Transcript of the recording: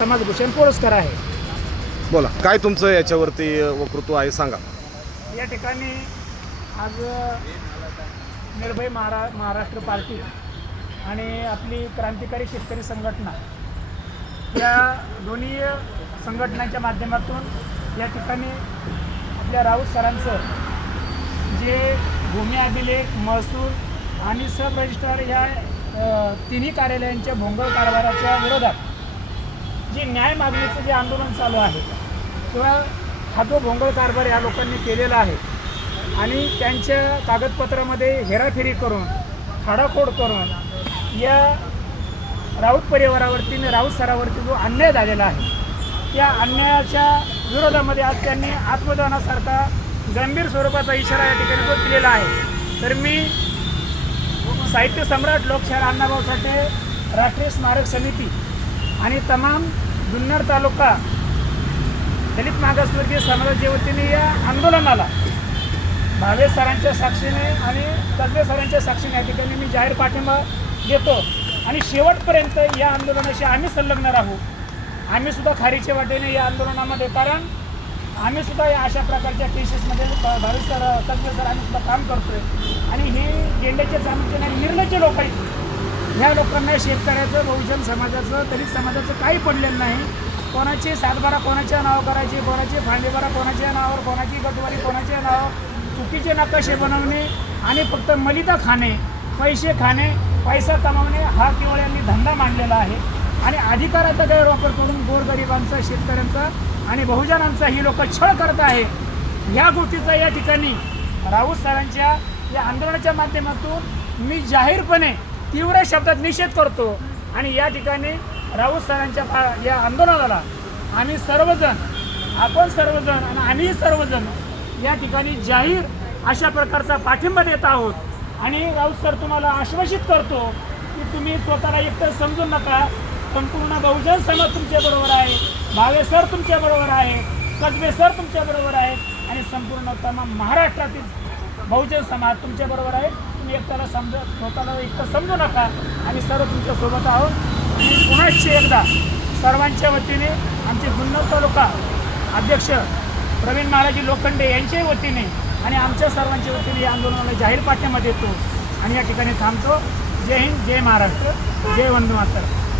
समाजभूषण पुरस्कार आहे। बोला, काय तुमचं याच्यावरती वक्तृत्व आहे सांगा। या ठिकाणी आज निर्भय महाराष्ट्र पार्टी आणि आपली क्रांतिकारी शेतकरी संघटना या दोन्ही संघटनांच्या माध्यमातून या ठिकाणी आपल्या राऊत सरांचं जे भूमी अभिलेख, महसूल आणि सब रजिस्ट्रार ह्या तिन्ही कार्यालयांच्या भोंगळ कारभाराच्या विरोधात जे न्याय मागणीचं जे आंदोलन चालू आहे किंवा हा जो भोंगळ कारभार या लोकांनी केलेला आहे आणि त्यांच्या कागदपत्रामध्ये हेराफेरी करून खाडाखोड करून या राऊत परिवारावरती आणि राऊत सरावरती जो अन्याय झालेला आहे त्या अन्यायाच्या विरोधामध्ये आज त्यांनी आत्मदानासारखा गंभीर स्वरूपाचा इशारा या ठिकाणी तो दिलेला आहे। तर मी साहित्य सम्राट लोकशाहीर अण्णाभाऊ साठे राष्ट्रीय स्मारक समिती आणि तमाम जुन्नर तालुका दलित मागासवर्गीय समाजाच्या वतीने या आंदोलनाला भावे सरांच्या साक्षीने आणि कसबे सरांच्या साक्षीने या ठिकाणी मी जाहीर पाठिंबा देतो आणि शेवटपर्यंत या आंदोलनाशी आम्ही संलग्न राहू। आम्ही सुद्धा खारीच्या वाटेने या आंदोलनामध्ये, कारण आम्ही सुद्धा या अशा प्रकारच्या केसेसमध्ये भावे सर, कसबे सर आम्ही सुद्धा काम करतोय आणि हे गेंड्याचे चालूचे निर्लज्ज लोक आहेत। ह्या लोकांना शेतकऱ्याचं, बहुजन समाजाचं, दलित समाजाचं काही पडलेलं नाही। कोणाची सातबारा कोणाच्या नावावर करायची, कोणाची फांडेबारा कोणाच्या नावावर, कोणाची गटवारी कोणाच्या नावावर, चुकीचे नकाशे बनवणे आणि फक्त मलिदा खाणे, पैसे खाणे, पैसा कमावणे हा केवळ यांनी धंदा मांडलेला आहे आणि अधिकाराचा गैरवापर करून गोरगरिबांचा, शेतकऱ्यांचा आणि बहुजनांचा ही लोक छळ करत आहे। ह्या गोष्टीचा या ठिकाणी राऊत सरांच्या या आंदोलनाच्या माध्यमातून मी जाहीरपणे तीव्र शब्दात निषेध करतो आणि या ठिकाणी राऊत सरांच्या या आंदोलनाला आम्ही सर्वजण, आपण सर्वजण आणि आम्ही सर्वजण या ठिकाणी जाहीर अशा प्रकारचा पाठिंबा देत आहोत आणि राऊत सर तुम्हाला आश्वासित करतो की तुम्ही स्वतःला एकटं समजू नका। संपूर्ण बहुजन समाज तुमच्याबरोबर आहे, भावे सर तुमच्याबरोबर आहे, कसबे सर तुमच्याबरोबर आहे आणि संपूर्ण तमाम महाराष्ट्रातील बहुजन समाज तुमच्याबरोबर आहे। तुम्ही एकट्याला स्वतःला एकटं समजू नका आणि सर्व तुमच्यासोबत आहोत। आणि पुन्हा एकदा सर्वांच्या वतीने आमचे जुन्नर तालुका अध्यक्ष प्रवीण महाराजी लोखंडे यांच्याही वतीने आणि आमच्या सर्वांच्या वतीने या आंदोलनाला जाहीर पाठिंबा देतो आणि या ठिकाणी थांबतो। जय हिंद, जय महाराष्ट्र, जय वंदे मातरम।